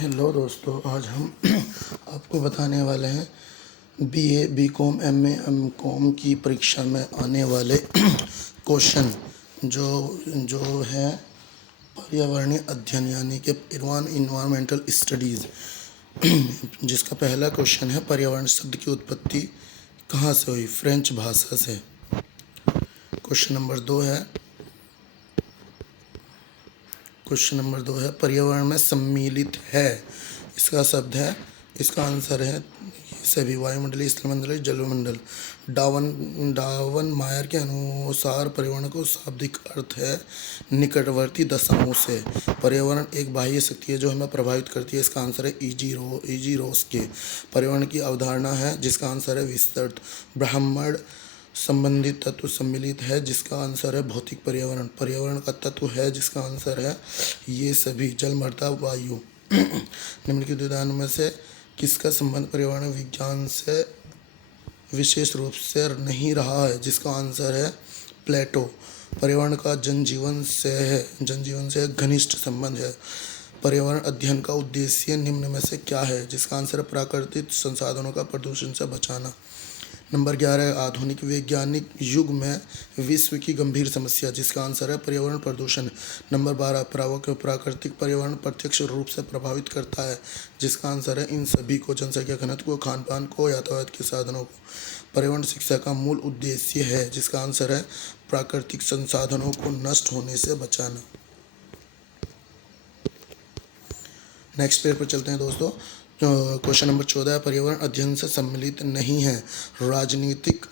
Hello दोस्तों, आज हम आपको बताने वाले हैं बीए, बीकॉम, एमए, एमकॉम की परीक्षा में आने वाले क्वेश्चन जो जो है पर्यावरणीय अध्ययन यानी कि इन्वायरमेंटल स्टडीज़। जिसका पहला क्वेश्चन है, पर्यावरण शब्द की उत्पत्ति कहाँ से हुई? फ्रेंच भाषा से। क्वेश्चन नंबर दो है पर्यावरण में सम्मिलित है। इसका आंसर है ये सभी वायुमंडलीय, स्थलमंडलीय, जलमंडल। डावन मायर के अनुसार पर्यावरण को शाब्दिक अर्थ है निकटवर्ती दशाओं से। पर्यावरण एक बाह्य शक्ति है जो हमें प्रभावित करती है। इसका आंसर है ईजी रोस के। पर्यावरण की अवधारणा है जिसका आंसर है विस्तृत। ब्रह्मांड संबंधित तत्व सम्मिलित है जिसका आंसर है भौतिक पर्यावरण। पर्यावरण का तत्व है जिसका आंसर है ये सभी, जल, मृदा, वायु। निम्नलिखित उदाहरणों में से किसका संबंध पर्यावरण विज्ञान से विशेष रूप से नहीं रहा है? जिसका आंसर है प्लेटो। पर्यावरण का जनजीवन से घनिष्ठ संबंध है। पर्यावरण अध्ययन का उद्देश्य निम्न में से क्या है? जिसका आंसर है प्राकृतिक संसाधनों का प्रदूषण से बचाना। नंबर 11, आधुनिक वैज्ञानिक युग में विश्व की गंभीर समस्या। जिसका आंसर है पर्यावरण प्रदूषण। नंबर 12, प्राकृतिक पर्यावरण प्रत्यक्ष रूप से प्रभावित करता है। जिसका आंसर है इन सभी को, जनसंख्या घनत्व को, खान पान को, यातायात के साधनों को। पर्यावरण शिक्षा का मूल उद्देश्य है। जिसका आंसर है प्राकृतिक संसाधनों को नष्ट होने से बचाना। नेक्स्ट पेज पर चलते हैं दोस्तों। क्वेश्चन नंबर 14, पर्यावरण अध्ययन से सम्मिलित नहीं है। राजनीतिक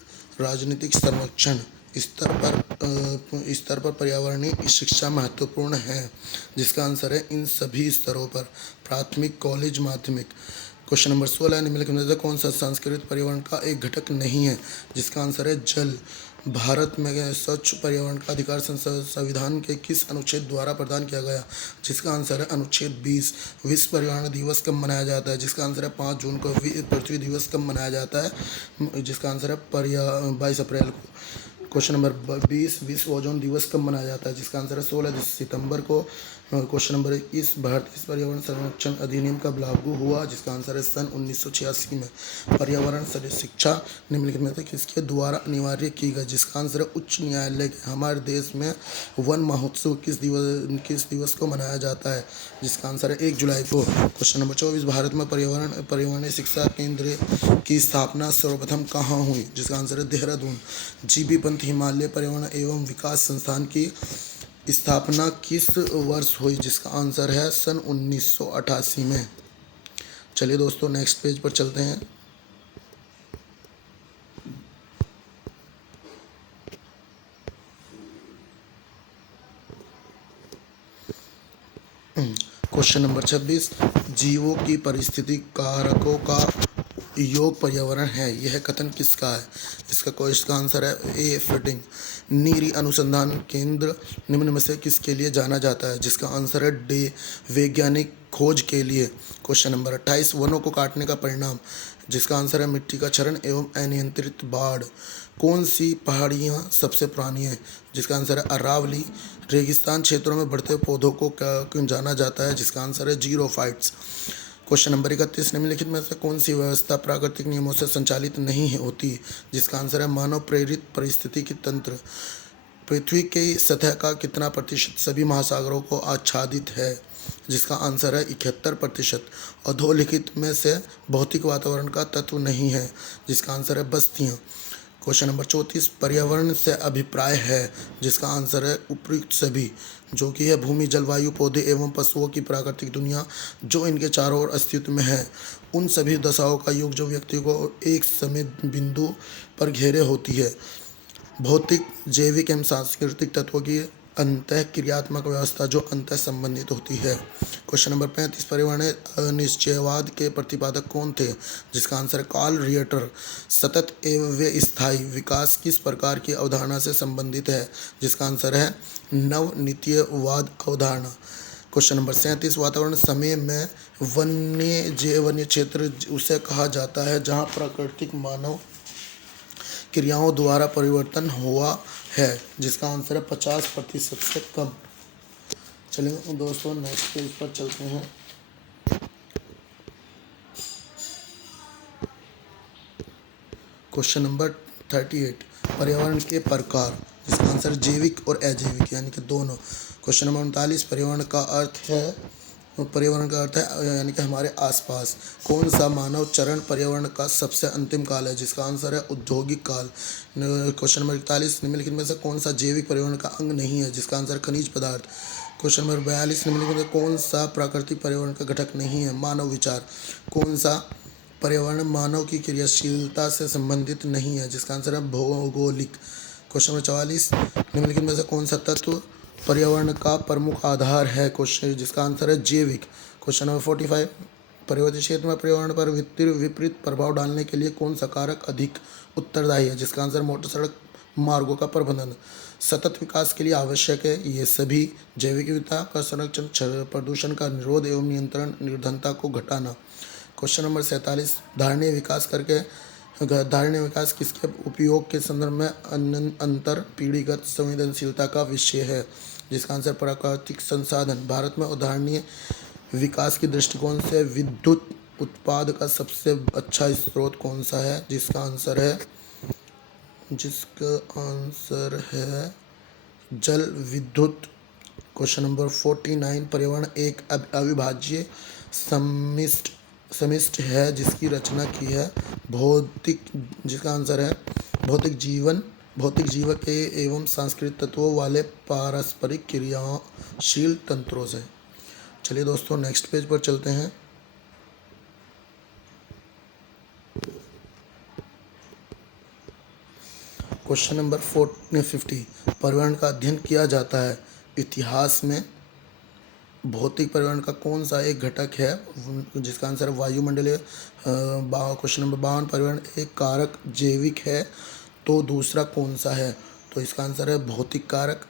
संरक्षण स्तर पर पर्यावरणीय शिक्षा महत्वपूर्ण है। जिसका आंसर है इन सभी स्तरों पर, प्राथमिक, कॉलेज, माध्यमिक। क्वेश्चन नंबर 16, निम्नलिखित में से कौन सा संस्कृत पर्यावरण का एक घटक नहीं है? जिसका आंसर है जल। भारत में स्वच्छ पर्यावरण का अधिकार संविधान के किस अनुच्छेद द्वारा प्रदान किया गया? जिसका आंसर है अनुच्छेद 20। विश्व पर्यावरण दिवस कब मनाया जाता है? जिसका आंसर है 5 जून को। पृथ्वी दिवस कब मनाया जाता है? जिसका आंसर है 22 अप्रैल को। क्वेश्चन नंबर 20, विश्व ओजोन दिवस कब मनाया जाता है? जिसका आंसर है 16 सितंबर को। क्वेश्चन नंबर 21, भारतीय पर्यावरण संरक्षण अधिनियम कब लागू हुआ? जिसका आंसर है सन 1986 में। पर्यावरण शिक्षा निम्नलिखित में से किसके द्वारा अनिवार्य की गई? जिसका आंसर है उच्च न्यायालय। हमारे देश में वन महोत्सव किस दिवस को मनाया जाता है? जिसका आंसर है 1 जुलाई को। क्वेश्चन नंबर 24, भारत में पर्यावरण शिक्षा केंद्र की स्थापना सर्वप्रथम कहाँ हुई? जिसका आंसर है देहरादून। जीबी पंत हिमालय पर्यावरण एवं विकास संस्थान की स्थापना किस वर्ष हुई? जिसका आंसर है सन 1988 में। चलिए दोस्तों, नेक्स्ट पेज पर चलते हैं। क्वेश्चन नंबर 26, जीवों की परिस्थिति कारकों का योग पर्यावरण है, यह कथन किसका है? इसका आंसर है ए फिटिंग। नीरी अनुसंधान केंद्र निम्न में से किसके लिए जाना जाता है? जिसका आंसर है डी, वैज्ञानिक खोज के लिए। क्वेश्चन नंबर 28, वनों को काटने का परिणाम। जिसका आंसर है मिट्टी का क्षरण एवं अनियंत्रित बाढ़। कौन सी पहाड़ियाँ सबसे पुरानी है? जिसका आंसर है अरावली। रेगिस्तान क्षेत्रों में बढ़ते पौधों को क्यों जाना जाता है? जिसका आंसर है जीरोफाइट्स। क्वेश्चन नंबर 31, निम्नलिखित में से कौन सी व्यवस्था प्राकृतिक नियमों से संचालित नहीं होती? जिसका आंसर है मानव प्रेरित पारिस्थितिकी तंत्र। पृथ्वी की सतह का कितना प्रतिशत सभी महासागरों को आच्छादित है? जिसका आंसर है 71%। अधोलिखित में से भौतिक वातावरण का तत्व नहीं है? जिसका आंसर है बस्तियाँ। क्वेश्चन नंबर 34, पर्यावरण से अभिप्राय है। जिसका आंसर है उपयुक्त सभी, जो कि है भूमि, जलवायु, पौधे एवं पशुओं की प्राकृतिक दुनिया जो इनके चारों ओर अस्तित्व में है, उन सभी दशाओं का योग जो व्यक्ति को एक समय बिंदु पर घेरे होती है। भौतिक, जैविक एवं सांस्कृतिक तत्वों की अंतः क्रियात्मक व्यवस्था जो अंतः संबंधित होती है। क्वेश्चन नंबर 35, पर्यावरण निश्चयवाद के प्रतिपादक कौन थे? जिसका आंसर है कार्ल रिएटर। सतत एवं स्थायी विकास किस प्रकार की अवधारणा से संबंधित है? जिसका आंसर है नवनीतियवाद अवधारणा। क्वेश्चन नंबर 37, वातावरण समय में वन्य क्षेत्र उसे कहा जाता है जहाँ प्राकृतिक मानव क्रियाओं द्वारा परिवर्तन हुआ है? जिसका आंसर है 50% से कम। चलिए दोस्तों, नेक्स्ट पेज पर चलते हैं। क्वेश्चन नंबर 38 पर्यावरण के प्रकार, जिसका आंसर जैविक और अजैविक यानी कि दोनों। क्वेश्चन नंबर 39 पर्यावरण का अर्थ है यानी कि हमारे आसपास। कौन सा मानव चरण पर्यावरण का सबसे अंतिम काल है, जिसका आंसर है औद्योगिक काल। क्वेश्चन नंबर 41 निम्नलिखित में से कौन सा जैविक पर्यावरण का अंग नहीं है, जिसका आंसर खनिज पदार्थ। क्वेश्चन नंबर 42 निम्नलिखित में कौन सा प्राकृतिक पर्यावरण का घटक नहीं है, मानव विचार। कौन सा पर्यावरण मानव की क्रियाशीलता से संबंधित नहीं है, जिसका आंसर है भौगोलिक। क्वेश्चन नंबर 44 निम्नलिखित में से कौन सा तत्व पर्यावरण का प्रमुख आधार है, क्वेश्चन जिसका आंसर है जैविक। क्वेश्चन नंबर 45 पर्वतीय क्षेत्र में पर्यावरण पर विपरीत प्रभाव डालने के लिए कौन सा कारक अधिक उत्तरदायी है, जिसका आंसर मोटर सड़क मार्गों का प्रबंधन सतत विकास के लिए आवश्यक है। ये सभी जैविक विविधता का संरक्षण, प्रदूषण का निरोध एवं नियंत्रण, निर्धनता को घटाना। क्वेश्चन नंबर 47 धारणीय विकास किसके उपयोग के संदर्भ में अंतर पीढ़ीगत संवेदनशीलता का विषय है, जिसका आंसर प्राकृतिक संसाधन। भारत में उदाहरणीय विकास के दृष्टिकोण से विद्युत उत्पाद का सबसे अच्छा स्रोत कौन सा है, जिसका आंसर है जल विद्युत। क्वेश्चन नंबर 49 पर्यावरण एक अविभाज्य समिष्टि है जिसकी रचना की है जिसका आंसर है भौतिक जीवक एवं सांस्कृतिक तत्वों वाले पारस्परिक क्रियाशील तंत्रों से। चलिए दोस्तों नेक्स्ट पेज पर चलते हैं। क्वेश्चन नंबर 50 पर्यावरण का अध्ययन किया जाता है इतिहास में भौतिक पर्यावरण का कौन सा एक घटक है, जिसका आंसर वायुमंडलीय। क्वेश्चन नंबर 52 पर्यावरण एक कारक जैविक है तो दूसरा कौन सा है, तो इसका आंसर है भौतिक कारक।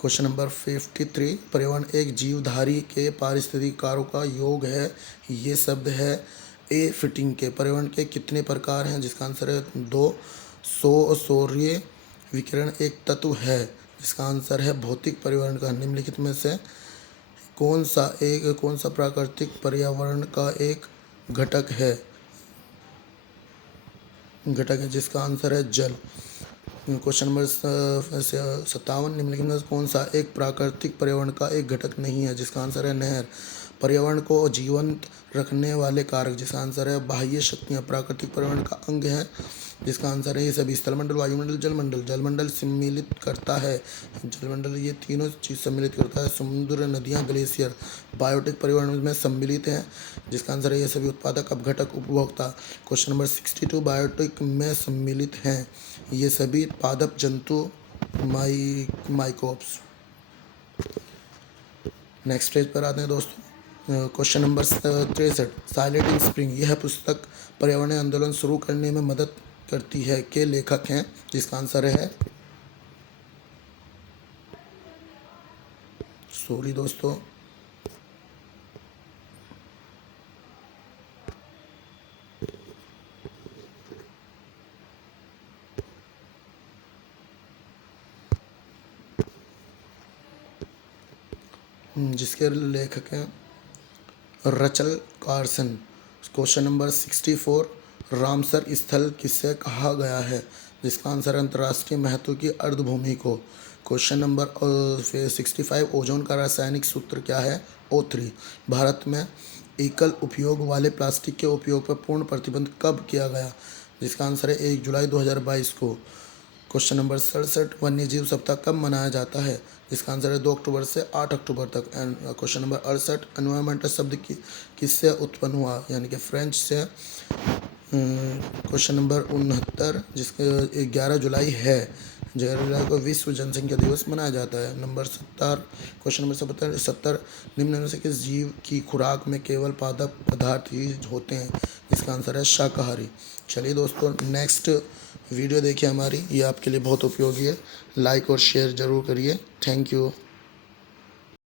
क्वेश्चन नंबर 53 पर्यावरण एक जीवधारी के पारिस्थितिक कारकों का योग है, ये शब्द है ए फिटिंग के। पर्यावरण के कितने प्रकार हैं, जिसका आंसर है 2। सौर्य विकिरण एक तत्व है, जिसका आंसर है भौतिक पर्यावरण का निम्नलिखित में से कौन सा प्राकृतिक पर्यावरण का एक घटक है, जिसका आंसर है जल। क्वेश्चन नंबर 57 निम्नलिखित में कौन सा एक प्राकृतिक पर्यावरण का एक घटक नहीं है, जिसका आंसर है नहर। पर्यावरण को जीवंत रखने वाले कारक, जिसका आंसर है बाह्य शक्तियाँ प्राकृतिक पर्यावरण का अंग है, जिसका आंसर है ये सभी स्थलमंडल, वायुमंडल, जलमंडल। जलमंडल सम्मिलित करता है ये तीनों चीज़ सम्मिलित करता है समुद्र, नदियाँ, ग्लेशियर। बायोटिक पर्यावरण में सम्मिलित हैं, जिसका आंसर है ये सभी उत्पादक, अपघटक, उपभोक्ता। क्वेश्चन नंबर 62 बायोटिक में सम्मिलित हैं ये सभी पादप, जंतु, माइक्रोब्स। नेक्स्ट पेज पर आते हैं दोस्तों। क्वेश्चन नंबर 63 साइलेंट स्प्रिंग यह पुस्तक पर्यावरण आंदोलन शुरू करने में मदद करती है के लेखक हैं, जिसका आंसर है सॉरी दोस्तों जिसके लेखक हैं रचल कार्सन। क्वेश्चन नंबर 64 रामसर स्थल किससे कहा गया है, जिसका आंसर अंतर्राष्ट्रीय महत्व की अर्धभूमि को। क्वेश्चन नंबर 65 ओजोन का रासायनिक सूत्र क्या है, O3। भारत में एकल उपयोग वाले प्लास्टिक के उपयोग पर पूर्ण प्रतिबंध कब किया गया, जिसका आंसर है 1 जुलाई 2022 को। क्वेश्चन नंबर 67 वन्यजीव सप्ताह कब मनाया जाता है, जिसका आंसर है 2 अक्टूबर से 8 अक्टूबर तक। एंड क्वेश्चन नंबर 68 एनवायरमेंटल शब्द किससे उत्पन्न हुआ, यानी कि फ्रेंच से। क्वेश्चन नंबर 69 जिसके 11 जुलाई है, 11 जुलाई को विश्व जनसंख्या दिवस मनाया जाता है। नंबर 70 क्वेश्चन नंबर 70 निम्न में से किस जीव की खुराक में केवल पादप पदार्थ ही होते हैं, जिसका आंसर है शाकाहारी। चलिए दोस्तों नेक्स्ट वीडियो देखिए हमारी, ये आपके लिए बहुत उपयोगी है। लाइक और शेयर ज़रूर करिए। Thank you.